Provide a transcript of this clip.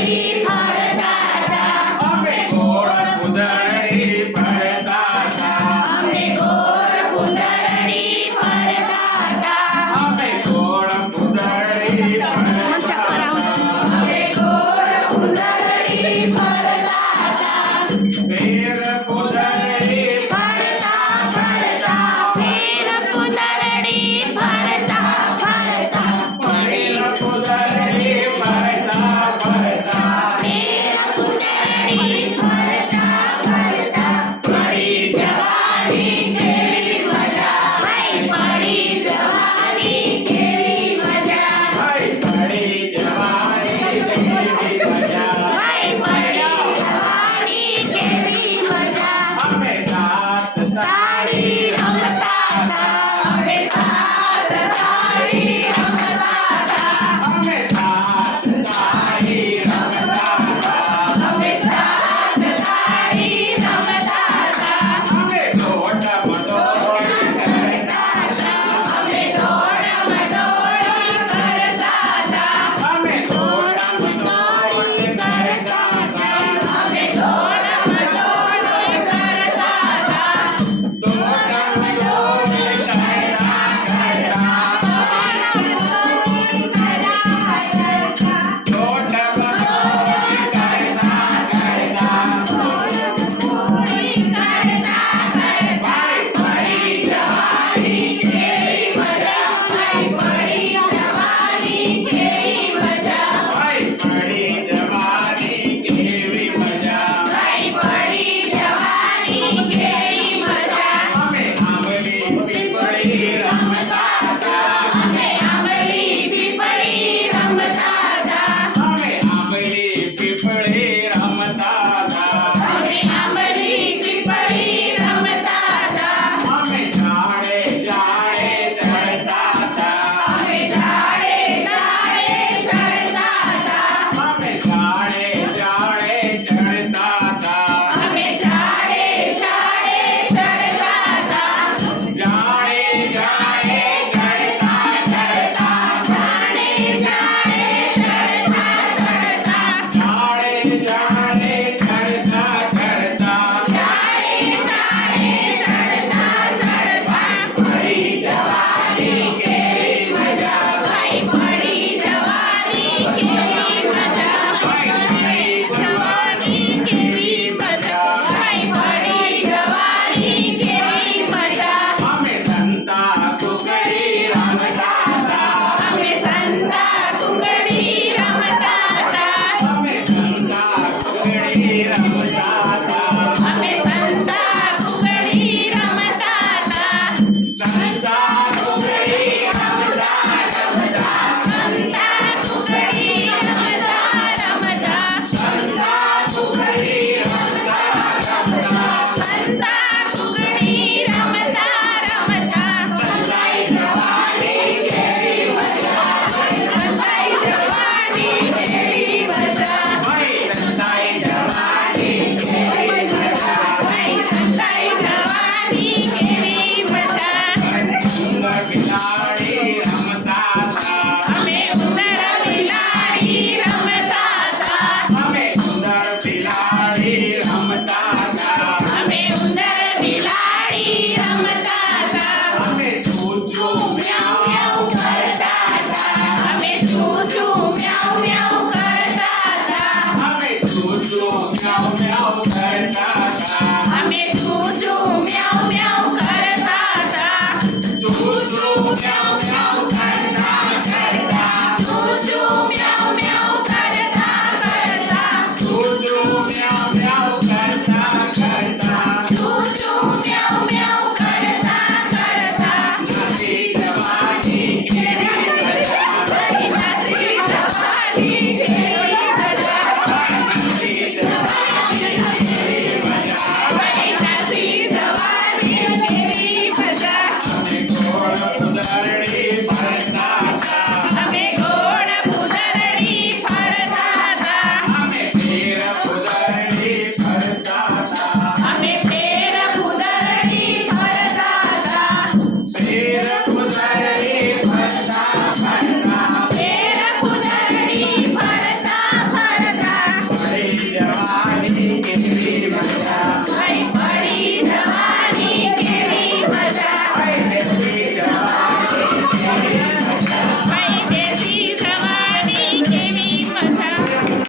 Tata. Carpila.